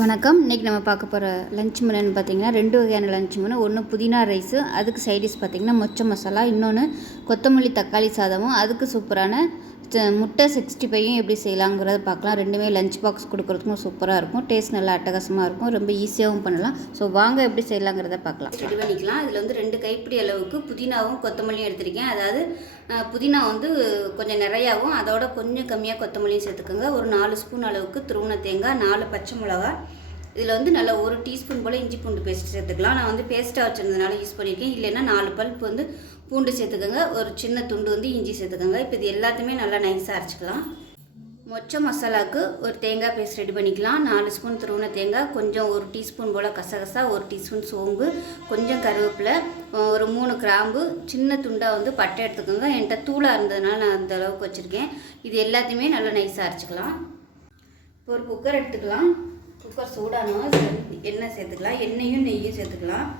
வணக்கம். இன்றைக்கி நம்ம பார்க்க போகிற லஞ்ச் மெனுன்னு பார்த்திங்கன்னா 2 வகையான லஞ்ச் மெனு. ஒன்று புதினா ரைஸு, அதுக்கு சைடிஷ் பார்த்திங்கன்னா மொச்சை மசாலா. இன்னொன்று கொத்தமல்லி தக்காளி சாதமும், அதுக்கு சூப்பரான முட்டை 65 எப்படி செய்யலாங்கிறத பார்க்கலாம். ரெண்டுமே லஞ்ச் பாக்ஸ் கொடுக்குறதுக்கும் சூப்பராக இருக்கும். டேஸ்ட் நல்லா அட்டகாசமாக இருக்கும். ரொம்ப ஈஸியாகவும் பண்ணலாம். ஸோ வாங்க எப்படி செய்யலாங்கிறத பார்க்கலாம். ரெடி பண்ணிக்கலாம். இதில் வந்து 2 கைப்பிடி அளவுக்கு புதினாவும் கொத்தமல்லியும் எடுத்திருக்கேன். அதாவது புதினா வந்து கொஞ்சம் நிறையாவும், அதோட கொஞ்சம் கம்மியாக கொத்தமல்லியும் சேர்த்துக்கோங்க. ஒரு 4 ஸ்பூன் அளவுக்கு துருவன தேங்காய், 4 பச்சை மிளகா. இதில் வந்து நல்லா ஒரு டீஸ்பூன் போல் இஞ்சி பூண்டு பேஸ்ட் சேர்த்துக்கலாம். நான் வந்து பேஸ்ட்டாக வச்சுருந்ததுனால யூஸ் பண்ணியிருக்கேன். இல்லைன்னா 4 பல்ப் வந்து பூண்டு சேர்த்துக்கோங்க. ஒரு சின்ன துண்டு வந்து இஞ்சி சேர்த்துக்கோங்க. இப்போ இது எல்லாத்தையுமே நல்லா நைஸாக அரைச்சிக்கலாம். மொச்சை மசாலாவுக்கு ஒரு தேங்காய் பேஸ்ட் ரெடி பண்ணிக்கலாம். 4 ஸ்பூன் துருவன தேங்காய், கொஞ்சம் ஒரு டீஸ்பூன் போல் கசகசா, ஒரு டீஸ்பூன் சோம்பு, கொஞ்சம் கருவேப்பிலை, ஒரு 3 கிராம்பு, சின்ன துண்டாக வந்து பட்டை எடுத்துக்கோங்க. என்கிட்ட தூளாக இருந்ததுனால நான் அந்த அளவுக்கு வச்சுருக்கேன். இது எல்லாத்தையுமே நல்லா நைஸாக அரைச்சிக்கலாம். இப்போ ஒரு குக்கர் எடுத்துக்கலாம். குக்கர் சூடானோம் எண்ணெய் சேர்த்துக்கலாம். எண்ணெயும் நெய்யும் சேர்த்துக்கலாம்.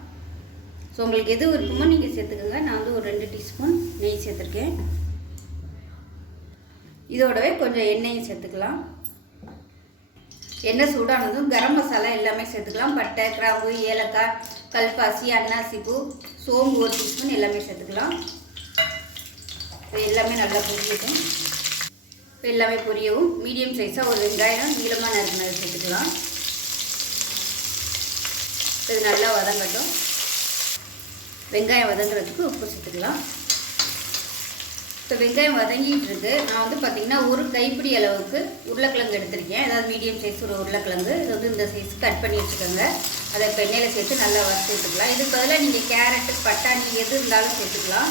ஸோ உங்களுக்கு எது விருப்பமோ நீங்கள் சேர்த்துக்கோங்க. நான் வந்து ஒரு 2 டீஸ்பூன் நெய் சேர்த்துருக்கேன். இதோடவே கொஞ்சம் எண்ணெயும் சேர்த்துக்கலாம். எண்ணெய் சூடானதும் கரம் மசாலா எல்லாமே சேர்த்துக்கலாம். பட்டை, கிராம்பு, ஏலக்காய், கல்பாசி, அன்னாசிப்பூ, சோம்பு ஒரு டீஸ்பூன் எல்லாமே சேர்த்துக்கலாம். இப்போ எல்லாமே நல்லா பொரியட்டும். இப்போ எல்லாமே பொரியவும் மீடியம் சைஸாக ஒரு வெங்காயம் நீளமாக நறுக்கினது சேர்த்துக்கலாம். இது நல்லா வதங்கட்டும். வெங்காயம் வதங்குறதுக்கு உப்பு சேர்த்துக்கலாம். இப்போ வெங்காயம் வதங்கிட்டு இருக்கு. நான் வந்து பார்த்திங்கன்னா ஒரு கைப்பிடி அளவுக்கு உருளைக்கிழங்கு எடுத்திருக்கேன். அதாவது மீடியம் சைஸ் ஒரு உருளைக்கிழங்கு. இது வந்து இந்த சைஸ் கட் பண்ணி வச்சுக்கோங்க. அதை இப்போ எண்ணெயில் சேர்த்து நல்லா வறுத்து எடுத்துக்கலாம். இதுக்கு பதிலாக நீங்கள் கேரட்டு, பட்டாணி எது இருந்தாலும் சேர்த்துக்கலாம்.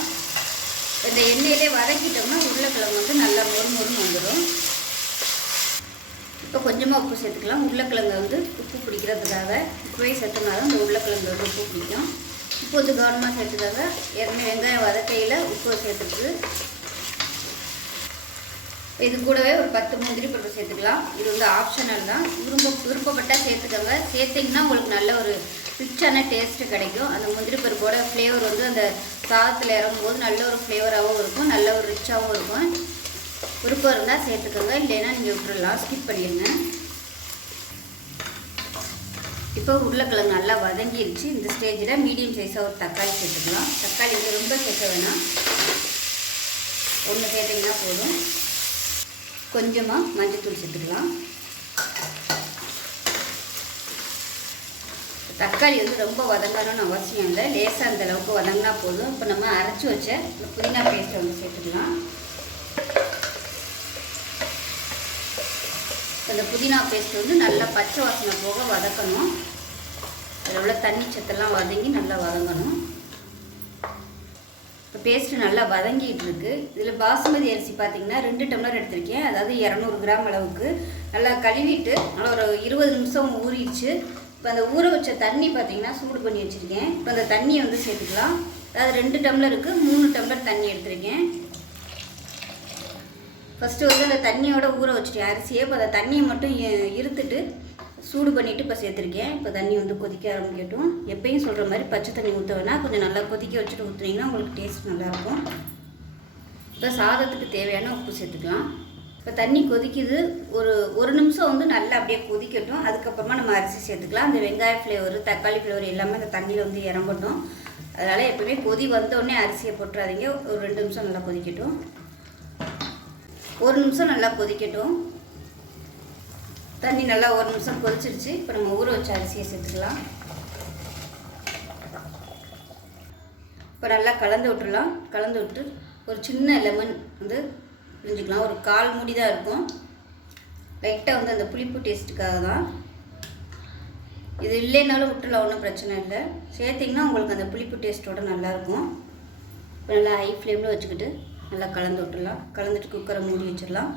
இந்த எண்ணெயிலே வதக்கிட்டோம்னா உருளைக்கிழங்கு வந்து நல்லா மொறுமொறுன்னு வந்துடும். இப்போ கொஞ்சமாக உப்பு சேர்த்துக்கலாம். உருளைக்கிழங்கு வந்து உப்பு பிடிக்கிறதுக்காக உப்பவே சேர்த்தனால இந்த உருளைக்கிழங்கு வந்து உப்பு பிடிக்கும். உப்பு வந்து கவனமாக சேர்த்துக்காக ஏற்கனவே வெங்காயம் வதக்கையில் உப்பு சேர்த்துட்டு இது கூடவே ஒரு 10 முந்திரி பருப்பு சேர்த்துக்கலாம். இது வந்து ஆப்ஷனல் தான். விருப்பப்பட்டால் சேர்த்துக்கோங்க. சேர்த்திங்கன்னா உங்களுக்கு நல்ல ஒரு ரிச்சான டேஸ்ட்டு கிடைக்கும். அந்த முந்திரி பருப்போட ஃப்ளேவர் வந்து அந்த சாதத்தில் இறங்கும்போது நல்ல ஒரு ஃப்ளேவராகவும் இருக்கும், நல்ல ஒரு ரிச்சாகவும் இருக்கும். விருப்பம் இருந்தால் சேர்த்துக்கோங்க, இல்லைன்னா நீங்கள் விட்டுடலாம், ஸ்கிப் பண்ணிடுங்க. இப்போ உருளைக்கிழங்கு நல்லா வதங்கிடுச்சு. இந்த ஸ்டேஜில் மீடியம் சைஸாக ஒரு தக்காளி சேர்த்துக்கலாம். தக்காளி வந்து ரொம்ப சேர்க்க வேணாம், 1 சேர்த்திங்கன்னா போதும். கொஞ்சமாக மஞ்சள்தூள் சேர்த்துக்கலாம். தக்காளி வந்து ரொம்ப வதங்கணும்னு அவசியம் இல்லை, லேசாக அந்த அளவுக்கு வதங்கினா போதும். இப்போ நம்ம அரைச்சி வச்ச இந்த புதினா பேஸ்ட்டை வந்து சேர்த்துக்கலாம். அந்த புதினா பேஸ்ட் வந்து நல்லா பச்சை வாசனை போக வதக்கணும். அதில் உள்ள தண்ணி சத்தெல்லாம் வதங்கி நல்லா வதங்கணும். இப்போ பேஸ்ட்டு நல்லா வதங்கிட்டு இருக்கு. இதில் பாசுமதி அரிசி பார்த்திங்கன்னா 2 டம்ளர் எடுத்திருக்கேன். அதாவது 200 கிராம் அளவுக்கு. நல்லா கழுவிட்டு நல்லா ஒரு 20 நிமிஷம் ஊறிடுச்சு. இப்போ அந்த ஊற வச்ச தண்ணி பார்த்திங்கன்னா சூடு பண்ணி வச்சுருக்கேன். இப்போ அந்த தண்ணியை வந்து சேர்த்துக்கலாம். அதாவது 2 டம்ளருக்கு 3 டம்ளர் தண்ணி எடுத்திருக்கேன். ஃபஸ்ட்டு வந்து அந்த தண்ணியோட ஊற வச்சுட்டேன் அரிசியை. இப்போ அந்த தண்ணியை மட்டும் இருத்துட்டு சூடு பண்ணிவிட்டு இப்போ சேர்த்துருக்கேன். இப்போ தண்ணி வந்து கொதிக்க ஆரம்பிக்கட்டும். எப்பயும் சொல்கிற மாதிரி பச்சை தண்ணி ஊற்ற வேணால் கொஞ்சம் நல்லா கொதிக்க வச்சுட்டு ஊற்றுனீங்கன்னா உங்களுக்கு டேஸ்ட் நல்லாயிருக்கும். இப்போ சாதத்துக்கு தேவையான உப்பு சேர்த்துக்கலாம். இப்போ தண்ணி கொதிக்குது. ஒரு நிமிஷம் வந்து நல்லா அப்படியே கொதிக்கட்டும். அதுக்கப்புறமா நம்ம அரிசி சேர்த்துக்கலாம். அந்த வெங்காய ஃப்ளேவர், தக்காளி ஃப்ளேவர் எல்லாமே அந்த தண்ணியில் வந்து இறங்கட்டும். அதனால் எப்போவுமே கொதி வந்தோடனே அரிசியை போட்டுறாதீங்க. ஒரு 2 நிமிஷம் நல்லா கொதிக்கட்டும். 1 நிமிஷம் நல்லா கொதிக்கட்டும். தண்ணி நல்லா 1 நிமிஷம் கொதிச்சிருச்சு. இப்போ நம்ம ஊற வச்ச அரிசியை சேர்த்துக்கலாம். இப்போ நல்லா கலந்து விட்டுடலாம். கலந்து விட்டு ஒரு சின்ன லெமன் வந்து பிழிஞ்சிக்கலாம். ஒரு 1/4 மூடி தான் இருக்கும். லைட்டாக வந்து அந்த புளிப்பு டேஸ்ட்டுக்காக தான். இது இல்லைனாலும் விட்டுலாம், ஒன்றும் பிரச்சனை இல்லை. சேர்த்திங்கன்னா உங்களுக்கு அந்த புளிப்பு டேஸ்ட்டோட நல்லாயிருக்கும். இப்போ நல்லா ஹை ஃப்ளேமில் வச்சுக்கிட்டு நல்லா கலந்து விட்டுடலாம். கலந்துட்டு குக்கரை மூடி வச்சிடலாம்.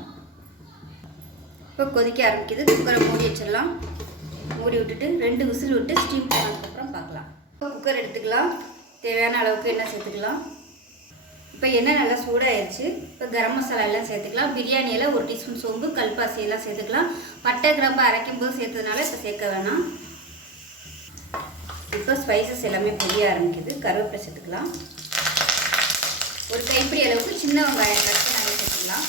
இப்போ கொதிக்க ஆரம்பிக்குது. குக்கரை மூடி வச்சிடலாம். மூடி விட்டுட்டு 2 விசில் விட்டு ஸ்டீம் பண்ணதுக்கப்புறம் பார்க்கலாம். இப்போ குக்கர் எடுத்துக்கலாம். தேவையான அளவுக்கு எண்ணெய் சேர்த்துக்கலாம். இப்போ எண்ணெய் நல்லா சூடாகிடுச்சு. இப்போ கரம் மசாலா எல்லாம் சேர்த்துக்கலாம். பிரியாணியில் 1 டீஸ்பூன் சோம்பு, கல்பாசி எல்லாம் சேர்த்துக்கலாம். பட்டை, கிராம்பு அரைக்கும் போது சேர்த்ததுனால இப்போ சேர்க்க வேணாம். இப்போ ஸ்பைசஸ் எல்லாமே பொரிய ஆரம்பிக்குது. கருவேப்பிலை சேர்த்துக்கலாம். ஒரு கைப்பிடி அளவுக்கு சின்ன வெங்காயம் கட் பண்ணி சேர்த்துக்கலாம்.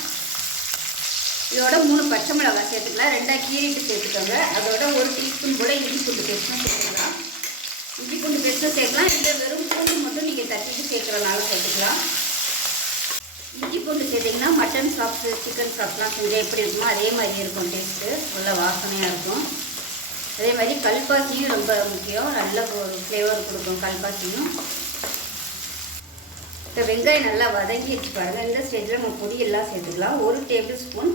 இதோட 3 பச்சை மிளகாய் சேர்த்துக்கலாம், 2 கீறிட்டு சேர்த்துக்கோங்க. அதோட 1 டீஸ்பூன் கூட இஞ்சி பூண்டு பேஸ்ட்டும் சேர்த்துக்கலாம். இஞ்சி பூண்டு பேஸ்ட்டும் சேர்க்கலாம், இல்லை வெறும் பூண்டு மட்டும் நீங்கள் தட்டிட்டு சேர்க்குறனாலும் சேர்த்துக்கலாம். இஞ்சி பூண்டு சேர்த்திங்கன்னா மட்டன் சாப்ஸு சிக்கன் சாப்ஸ்லாம் செஞ்சால் எப்படி இருக்குமோ அதே மாதிரி இருக்கும், டேஸ்ட்டு நல்ல வாசனையாக இருக்கும். அதே மாதிரி கல்பாசியும் ரொம்ப முக்கியம், நல்ல ஒரு ஃப்ளேவர் கொடுக்கும் கல்பாசியும். இப்போ வெங்காயம் நல்லா வதங்கிடுச்சு பாருங்கள். இந்த ஸ்டேஜில் நம்ம பொடியெல்லாம் சேர்த்துக்கலாம். 1 டேபிள் ஸ்பூன்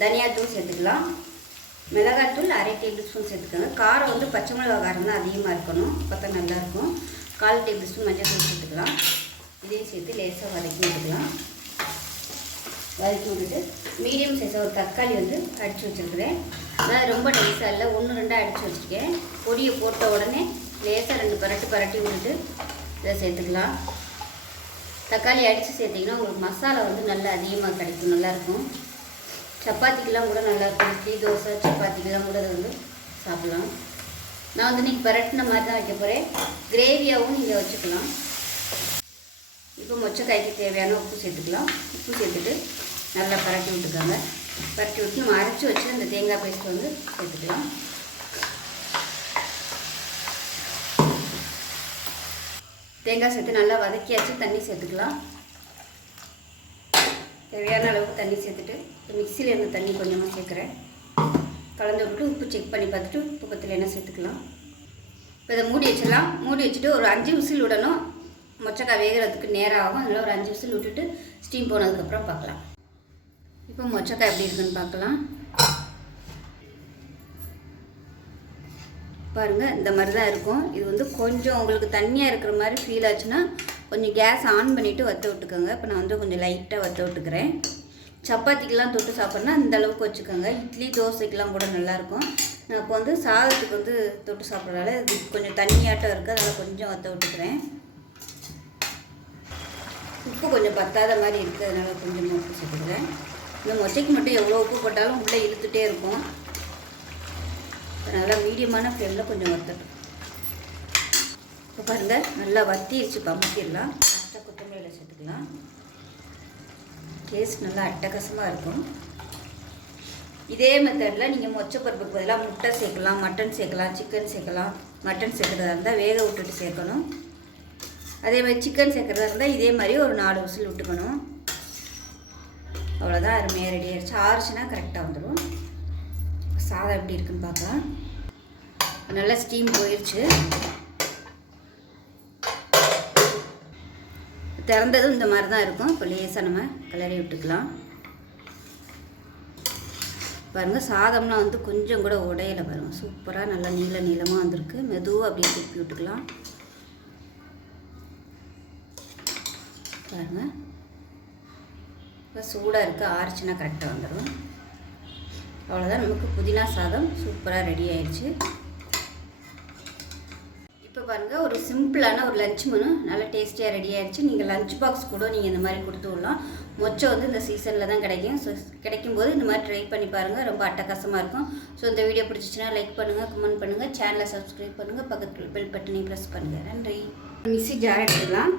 தனியாத்தூள் சேர்த்துக்கலாம். மிளகாத்தூள் 1/2 டேபிள் ஸ்பூன் சேர்த்துக்கோங்க. காரம் வந்து பச்சை மிளகாய் காரம் தான் அதிகமாக இருக்கணும், அப்போ தான் நல்லாயிருக்கும். 1/4 டேபிள் ஸ்பூன் மஞ்சள் தூள் சேர்த்துக்கலாம். இதையும் சேர்த்து லேசாக வதக்கி விட்டுக்கலாம். வதக்கி விட்டுட்டு மீடியம் சைஸாக ஒரு தக்காளி வந்து அடித்து வச்சுருக்கிறேன். அதாவது ரொம்ப நைஸாக இல்லை, 1-2 அடித்து வச்சுருக்கேன். பொடியை போட்ட உடனே லேசாக 2 பரட்டி விட்டுட்டு இதை சேர்த்துக்கலாம். தக்காளி அடித்து சேர்த்திங்கன்னா உங்களுக்கு மசாலா வந்து நல்லா அதிகமாக கிடைக்கும், நல்லாயிருக்கும். சப்பாத்திக்கெலாம் கூட நல்லாயிருக்கும், இட்லி தோசை சப்பாத்திக்கெலாம் கூட அதை வந்து சாப்பிட்லாம். நான் வந்து நீங்கள் பரட்டின மாதிரி தான் வைக்க போகிறேன், கிரேவியாகவும் நீங்கள் வச்சுக்கலாம். இப்போ மொச்சக்காய்க்கு தேவையான உப்பு சேர்த்துக்கலாம். உப்பு சேர்த்துட்டு நல்லா பரட்டி விட்டுக்காங்க. பரட்டி விட்டு நம்ம அரைச்சி வச்சு அந்த தேங்காய் பேஸ்ட் வந்து சேர்த்துக்கலாம். தேங்காய் சேர்த்து நல்லா வதக்கியாச்சு, தண்ணி சேர்த்துக்கலாம். தேவையான அளவுக்கு தண்ணி சேர்த்துட்டு மிக்சியில் இருந்த தண்ணி கொஞ்சமாக சேர்க்குறேன். கலந்து விட்டு உப்பு செக் பண்ணி பார்த்துட்டு உப்பு பத்தில் என்ன சேர்த்துக்கலாம். இப்போ இதை மூடி வச்சிடலாம். மூடி வச்சுட்டு ஒரு 5 விசில் விடணும். மொச்சக்காய் வேகிறதுக்கு நேரம் ஆகும், அதனால் ஒரு 5 விசில் விட்டுட்டு ஸ்டீம் போனதுக்கப்புறம் பார்க்கலாம். இப்போ மொச்சக்காய் எப்படி இருக்குன்னு பார்க்கலாம். பாருங்கள், இந்த மாதிரி தான் இருக்கும். இது வந்து கொஞ்சம் உங்களுக்கு தண்ணியாக இருக்கிற மாதிரி ஃபீல் ஆச்சுன்னா கொஞ்சம் கேஸ் ஆன் பண்ணிவிட்டு வற்ற விட்டுக்கோங்க. இப்போ நான் வந்து கொஞ்சம் லைட்டாக வற்ற விட்டுக்கிறேன். சப்பாத்திக்கெலாம் தொட்டு சாப்பிட்றேன்னா இந்த அளவுக்கு வச்சுக்கோங்க. இட்லி தோசைக்கெலாம் கூட நல்லாயிருக்கும். நான் இப்போ வந்து சாதத்துக்கு வந்து தொட்டு சாப்பிட்றதால இது கொஞ்சம் தண்ணியாட்டம் இருக்குது, அதனால் கொஞ்சம் வற்ற விட்டுக்கிறேன். உப்பு கொஞ்சம் பத்தாத மாதிரி இருக்குது, அதனால் கொஞ்சம் உப்பு சேர்த்துக்கிறேன். இந்த மொச்சைக்கு மட்டும் எவ்வளோ உப்பு போட்டாலும் உள்ளே இழுத்துகிட்டே இருக்கும். நல்லா மீடியமான ஃப்ளேமில் கொஞ்சம் வற்றட்டும். இப்போ பாருங்கள், நல்லா வத்திடுச்சு. பம்பத்திடலாம். லாஸ்ட்டாக கொத்தமல்லியில் சேர்த்துக்கலாம். டேஸ்ட் நல்லா அட்டகாசமாக இருக்கும். இதே மெத்தடில் நீங்கள் மொச்சப்பருப்புக்கு பதிலாக முட்டை சேர்க்கலாம், மட்டன் சேர்க்கலாம், சிக்கன் சேர்க்கலாம். மட்டன் சேர்க்குறதா இருந்தால் வேக விட்டுட்டு சேர்க்கணும். அதே மாதிரி சிக்கன் சேர்க்குறதா இருந்தால் இதே மாதிரி ஒரு 4 விசில் விட்டுக்கணும். அவ்வளோதான், அருமையாக ரெடி ஆகிடுச்சு. ஆறுச்சுன்னா கரெக்டாக வந்துடும். சாதம் எப்படி இருக்குன்னு பார்க்கலாம். நல்லா ஸ்டீம் போயிடுச்சு. திறந்ததும் இந்த மாதிரி தான் இருக்கும். இப்போ லேசாக நம்ம கிளறி விட்டுக்கலாம். பாருங்கள், சாதம்லாம் வந்து கொஞ்சம் கூட உடையில பாருங்கள், சூப்பராக நல்லா நீளமாக வந்திருக்கு. மெதுவாக அப்படியே திருப்பி விட்டுக்கலாம். பாருங்கள், இப்போ சூடாக இருக்குது. ஆறுச்சுன்னா கரெக்டாக வந்துடும். அவ்வளோதான், நமக்கு புதினா சாதம் சூப்பராக ரெடி ஆயிடுச்சு. இப்போ பாருங்கள், ஒரு சிம்பிளான ஒரு லஞ்ச் மெனு நல்லா டேஸ்டியாக ரெடி ஆகிடுச்சு. நீங்கள் லஞ்ச் பாக்ஸ் கூட நீங்கள் இந்த மாதிரி கொடுத்து விடலாம். மொச்சை வந்து இந்த சீசனில் தான் கிடைக்கும். ஸோ கிடைக்கும்போது இந்த மாதிரி ட்ரை பண்ணி பாருங்கள், ரொம்ப அட்டகாசமாக இருக்கும். ஸோ இந்த வீடியோ பிடிச்சிச்சின்னா லைக் பண்ணுங்கள், கமெண்ட் பண்ணுங்கள், சேனலை சப்ஸ்கிரைப் பண்ணுங்கள், பக்கத்தில் பெல் பட்டனையும் ப்ரெஸ் பண்ணுங்கள். நன்றி. மிக்ஸி ஜார் எடுத்துக்கலாம்.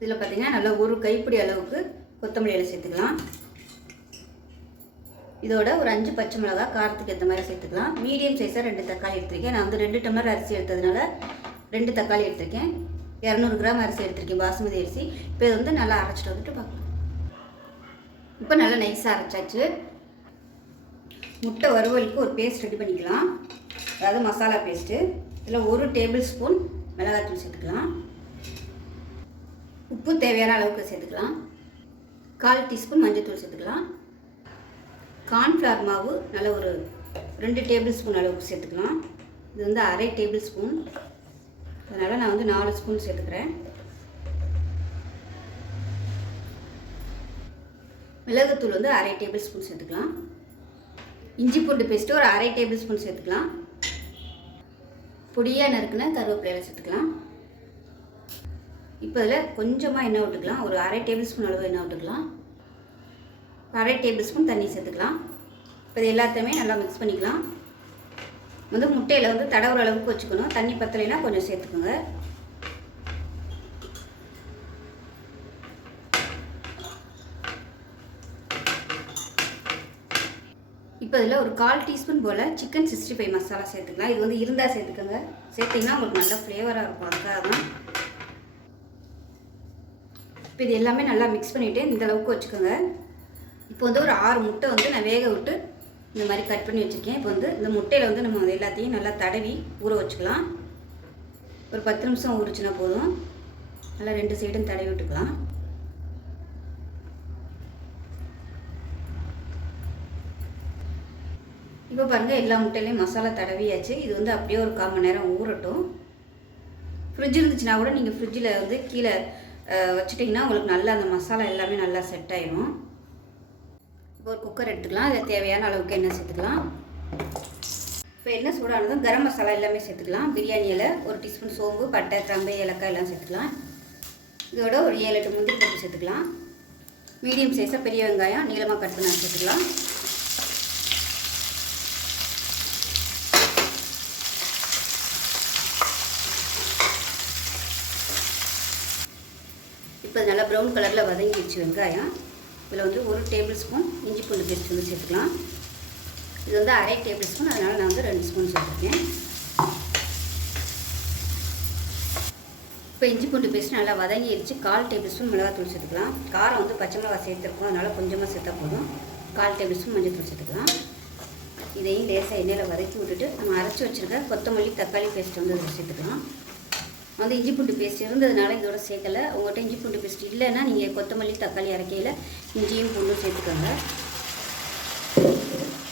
இதில் பார்த்திங்கன்னா நல்லா ஒரு கைப்பிடி அளவுக்கு கொத்தமல்லி இலை சேர்த்துக்கலாம். இதோட ஒரு 5 பச்சை மிளகாய் காரத்துக்கு ஏற்ற மாதிரி சேர்த்துக்கலாம். மீடியம் சைஸாக 2 தக்காளி எடுத்திருக்கேன். நான் வந்து 2 டம்ளர் அரிசி எடுத்ததுனால 2 தக்காளி எடுத்திருக்கேன். 200 கிராம் அரிசி எடுத்திருக்கேன், பாசுமதி அரிசி. இப்போ இது வந்து நல்லா அரைச்சிட்டு வந்துட்டு பார்க்கலாம். இப்போ நல்லா நைஸாக அரைச்சாச்சு. முட்டை வறுவலுக்கு ஒரு பேஸ்ட் ரெடி பண்ணிக்கலாம். அதாவது மசாலா பேஸ்ட்டு. இதில் 1 டேபிள் ஸ்பூன் மிளகாத்தூள் சேர்த்துக்கலாம். உப்பு தேவையான அளவுக்கு சேர்த்துக்கலாம். 1/4 டீஸ்பூன் மஞ்சள் தூள் சேர்த்துக்கலாம். கார்ன்ஃப்ளவர் மாவு நல்ல ஒரு 2 டேபிள் ஸ்பூன் அளவுக்கு சேர்த்துக்கலாம். இது வந்து 1/2 டேபிள் ஸ்பூன், அதனால் நான் வந்து 4 ஸ்பூன் சேர்த்துக்கிறேன். மிளகுத்தூள் வந்து 1/2 டேபிள் ஸ்பூன் சேர்த்துக்கலாம். இஞ்சி பூண்டு பேஸ்ட்டு ஒரு 1/2 டேபிள் ஸ்பூன் சேர்த்துக்கலாம். பொடியாக நறுக்குன கருவேப்பிலையில் சேர்த்துக்கலாம். இப்போ இதில் கொஞ்சமாக எண்ணெய் விட்டுக்கலாம். ஒரு 1/2 டேபிள் ஸ்பூன் அளவு எண்ணெய் விட்டுக்கலாம். 1/2 டேபிள் ஸ்பூன் தண்ணி சேர்த்துக்கலாம். இப்போ இது எல்லாத்தையுமே நல்லா மிக்ஸ் பண்ணிக்கலாம். வந்து முட்டையில் வந்து தடவுற அளவுக்கு வச்சுக்கணும். தண்ணி பத்தலைன்னா கொஞ்சம் சேர்த்துக்கோங்க. இப்போ இதில் ஒரு 1/4 டீஸ்பூன் போல் சிக்கன் 65 மசாலா சேர்த்துக்கலாம். இது வந்து இருந்தால் சேர்த்துக்கோங்க, சேர்த்திங்கன்னா உங்களுக்கு நல்ல ஃப்ளேவராக இருக்கும். அதுக்காக தான். இப்போ இது எல்லாமே நல்லா மிக்ஸ் பண்ணிவிட்டு இந்த அளவுக்கு வச்சுக்கோங்க. இப்போ வந்து ஒரு 6 முட்டை வந்து நான் வேக விட்டு இந்த மாதிரி கட் பண்ணி வச்சுருக்கேன். இப்போ வந்து இந்த முட்டையில் வந்து நம்ம எல்லாத்தையும் நல்லா தடவி ஊற வச்சுக்கலாம். ஒரு 10 நிமிஷம் ஊறிச்சுன்னா போதும். நல்லா 2 சைடும் தடவி விட்டுக்கலாம். இப்போ பாருங்கள், எல்லா முட்டையிலையும் மசாலா தடவியாச்சு. இது வந்து அப்படியே ஒரு 1/4 மணி நேரம் ஊறட்டும். ஃப்ரிட்ஜ் இருந்துச்சுன்னா கூட நீங்கள் ஃப்ரிட்ஜில் வந்து கீழே வச்சுட்டிங்கன்னா உங்களுக்கு நல்லா அந்த மசாலா எல்லாமே நல்லா செட் ஆகிடும். இப்போ ஒரு குக்கர் எடுத்துக்கலாம். அதில் தேவையான அளவுக்கு எண்ணெய் சேர்த்துக்கலாம். இப்போ எண்ணெய் சூடானதும் கரம் மசாலா எல்லாமே சேர்த்துக்கலாம். பிரியாணி இலை, 1 டீஸ்பூன் சோம்பு, பட்டை, கிராம்பு, ஏலக்காய் எல்லாம் சேர்த்துக்கலாம். இதோட ஒரு 7-8 முந்திரி பருப்பு சேர்த்துக்கலாம். மீடியம் சைஸாக பெரிய வெங்காயம் நீளமாக கட் பண்ணி சேர்த்துக்கலாம். இப்போ நல்லா ப்ரௌன் கலரில் வதங்கிடுச்சு வெங்காயம். இதில் வந்து 1 டேபிள் ஸ்பூன் இஞ்சி பூண்டு பேஸ்ட் வந்து சேர்த்துக்கலாம். இது வந்து 1/2 டேபிள் ஸ்பூன், அதனால் நான் வந்து 2 ஸ்பூன் சேர்த்துருக்கேன். இப்போ இஞ்சி பூண்டு பேஸ்ட் நல்லா வதங்கிடுச்சு. 1/4 டேபிள் ஸ்பூன் மிளகாத்தூள் சேர்த்துக்கலாம். காரம் வந்து பச்சை மிளகா சேர்த்துருக்கோம், அதனால் கொஞ்சமாக சேர்த்தா போதும். 1/4 டேபிள் ஸ்பூன் மஞ்சள் சேர்த்துக்கலாம். இதையும் லேசாக எண்ணெயில் வதக்கி விட்டுட்டு நம்ம அரைச்சி வச்சுருக்க கொத்தமல்லி தக்காளி பேஸ்ட் வந்து அதில் சேர்த்துக்கலாம். வந்து இஞ்சி பூண்டு பேஸ்ட் இருந்ததுனால இதோட சேர்க்கலை. உங்கள்கிட்ட இஞ்சி பூண்டு பேஸ்ட் இல்லைன்னா நீங்கள் கொத்தமல்லி தக்காளி அரைக்கையில் இஞ்சியும் பூண்டும் சேர்த்துக்கோங்க.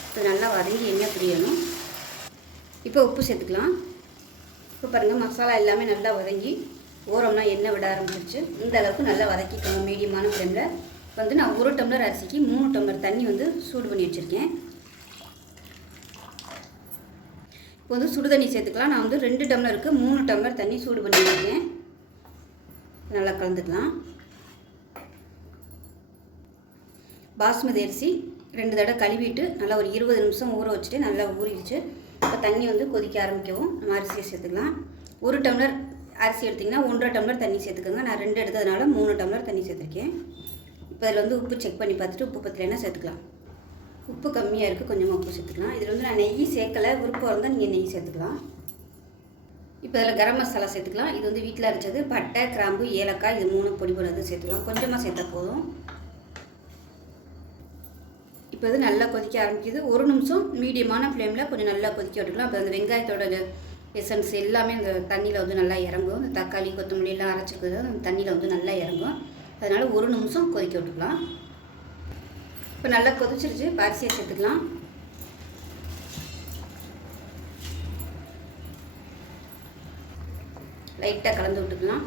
இப்போ நல்லா வதங்கி எண்ணெய் பிரியணும். இப்போ உப்பு சேர்த்துக்கலாம். இப்போ பாருங்கள், மசாலா எல்லாமே நல்லா வதங்கி ஓரம்னா எண்ணெய் விட ஆரம்பிச்சிருச்சு. இந்த அளவுக்கு நல்லா வதக்கிக்கோங்க மீடியமான ஃப்ளேமில். வந்து நான் 1 டம்ளர் அரிசிக்கு 3 டம்ளர் தண்ணி வந்து சூடு பண்ணி வச்சுருக்கேன். இப்போ வந்து சுடு தண்ணி சேர்த்துக்கலாம். நான் வந்து 2 டம்ளருக்கு 3 டம்ளர் தண்ணி சூடு பண்ணி வச்சுருக்கேன். நல்லா கலந்துக்கலாம். பாஸ்மதி அரிசி 2 தடவை கழுவிட்டு நல்லா ஒரு 20 நிமிஷம் ஊற வச்சுட்டு நல்லா ஊறிடுச்சு. இப்போ தண்ணி வந்து கொதிக்க ஆரம்பிக்கவும் நம்ம அரிசியை சேர்த்துக்கலாம். 1 டம்ளர் அரிசி எடுத்திங்கன்னா 1.5 டம்ளர் தண்ணி சேர்த்துக்கோங்க. நான் 2 எடுத்ததுனால 3 டம்ளர் தண்ணி சேர்த்துருக்கேன். இப்போ அதில் வந்து உப்பு செக் பண்ணி பார்த்துட்டு உப்பு பத்தலைன்னா சேர்த்துக்கலாம். உப்பு கம்மியாக இருக்குது, கொஞ்சமாக உப்பு சேர்த்துக்கலாம். இதில் வந்து நான் நெய் சேர்க்கலை, விருப்பம் இருந்தால் நீங்கள் நெய் சேர்த்துக்கலாம். இப்போ அதில் கரம் மசாலா சேர்த்துக்கலாம். இது வந்து வீட்டில் அரைச்சது. பட்டை, கிராம்பு, ஏலக்காய் இது 3 பொடி பண்ணது சேர்த்துக்கலாம். கொஞ்சமாக சேர்த்தா போதும். இப்போ இது நல்லா கொதிக்க ஆரம்பிக்குது. 1 நிமிஷம் மீடியமான ஃப்ளேமில் கொஞ்சம் நல்லா கொதிக்க விட்டுக்கலாம். அப்போ அந்த வெங்காயத்தோட எசன்ஸ் எல்லாமே அந்த தண்ணியில் வந்து நல்லா இறங்கும். இந்த தக்காளி கொத்தமல்லி எல்லாம் அரைச்சிருக்கிறது அந்த தண்ணியில் வந்து நல்லா இறங்கும். அதனால் 1 நிமிஷம் கொதிக்க விட்டுக்கலாம். இப்போ நல்லா கொதிச்சிருச்சு. அரிசியை சேர்த்துக்கலாம். லைட்டாக கலந்து விட்டுக்கலாம்.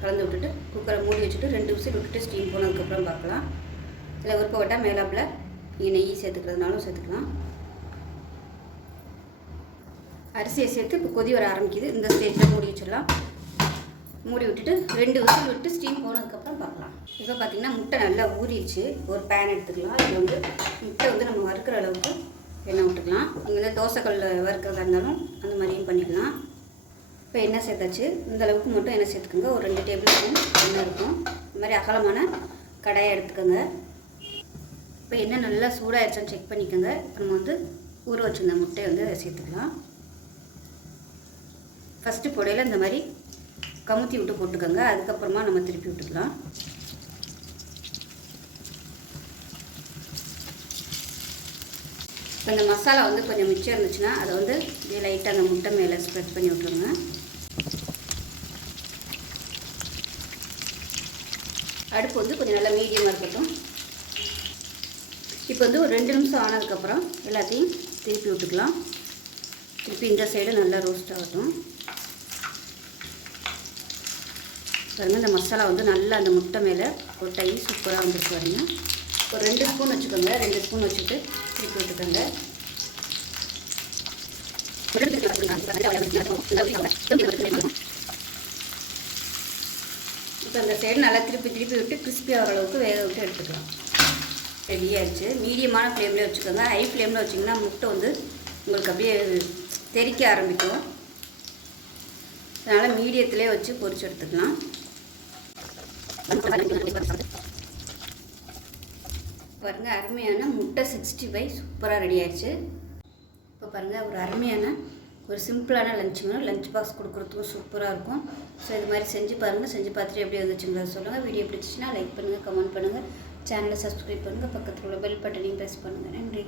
கலந்து விட்டுட்டு குக்கரை மூடி வச்சுட்டு 2 விசில் விட்டுட்டு ஸ்டீம் போனதுக்கப்புறம் பார்க்கலாம். இதில் விருப்பப்பட்டால் மேலாப்பில் நீங்கள் நெய் சேர்த்துக்கிறதுனாலும் சேர்த்துக்கலாம். அரிசியை சேர்த்து இப்போ கொதி வர ஆரம்பிக்குது. இந்த ஸ்டேஜில் மூடி வச்சிடலாம். மூடி விட்டுட்டு 2 விசில் விட்டு ஸ்டீம் போனதுக்கப்புறம் பார்க்கலாம். இப்போ பார்த்திங்கன்னா முட்டை நல்லா ஊறிடுச்சு. ஒரு பேன் எடுத்துக்கலாம். இதில் வந்து முட்டை வந்து நம்ம வறுக்கிற அளவுக்கு எண்ணெய் விட்டுக்கலாம். நீங்கள் வந்து தோசைக்கல்லில் வறுக்கிறதா இருந்தாலும் அந்த மாதிரியும் பண்ணிக்கலாம். இப்போ எண்ணெய் சேர்த்தாச்சு. இந்த அளவுக்கு மட்டும் எண்ணெய் சேர்த்துக்கோங்க. ஒரு 2 டேபிள் ஸ்பூன் எண்ணெய் இருக்கும். இந்த மாதிரி அகலமான கடாயை எடுத்துக்கோங்க. இப்போ எண்ணெய் நல்லா சூடாகிடுச்சான்னு செக் பண்ணிக்கோங்க. இப்போ நம்ம வந்து ஊற வச்சுருந்த முட்டையை வந்து அதை சேர்த்துக்கலாம். ஃபஸ்ட்டு பொடையில் இந்த மாதிரி கமுத்தி விட்டு போட்டுக்கோங்க. அதுக்கப்புறமா நம்ம திருப்பி விட்டுக்கலாம். இப்போ இந்த மசாலா வந்து கொஞ்சம் மிச்சம் இருந்துச்சுன்னா அதை வந்து இப்படியே லைட்டாக அந்த முட்டை மேலே ஸ்ப்ரெட் பண்ணி விட்டுருங்க. அடுப்பு வந்து கொஞ்சம் நல்லா மீடியமாக இருக்கட்டும். இப்போ வந்து ஒரு 2 நிமிஷம் ஆனதுக்கப்புறம் எல்லாத்தையும் திருப்பி விட்டுக்கலாம். திருப்பி இந்த சைடு நல்லா ரோஸ்ட் ஆகட்டும். பாருங்கள், இந்த மசாலா வந்து நல்லா அந்த முட்டை மேலே கொட்டாயி சூப்பராக வந்துருக்கு. பாருங்கள், ஒரு 2 ஸ்பூன் வச்சுக்கோங்க. 2 ஸ்பூன் வச்சுட்டு திருப்பி விட்டுக்கோங்க. இப்போ அந்த சைடு நல்லா திருப்பி விட்டு கிறிஸ்பி ஆகிற அளவுக்கு வேக விட்டு எடுத்துக்கலாம். ரெடி ஆகிடுச்சு. மீடியமான ஃப்ளேமில் வச்சுக்கோங்க. ஹை ஃப்ளேமில் வச்சிங்கன்னா முட்டை வந்து உங்களுக்கு அப்படியே தெறிக்க ஆரம்பிக்கும். அதனால் மீடியத்திலே வச்சு பொரிச்சு எடுத்துக்கலாம். பாருங்கள் அருமையான முட்டை 65 சூப்பராக ரெடி ஆயிடுச்சு. இப்போ பாருங்கள் ஒரு அருமையான ஒரு சிம்பிளான லஞ்ச் பாக்ஸ் கொடுக்குறதுக்கும் சூப்பராக இருக்கும். ஸோ இது மாதிரி செஞ்சு பாருங்கள். செஞ்சு பார்த்துட்டு எப்படி வந்துச்சுங்கிறத சொல்லுங்கள். வீடியோ பிடிச்சிச்சின்னா லைக் பண்ணுங்கள், கமெண்ட் பண்ணுங்கள், சேனலை சப்ஸ்கிரைப் பண்ணுங்கள், பக்கத்தில் உள்ள பெல் பட்டனையும் ப்ரெஸ் பண்ணுங்கள். நன்றி.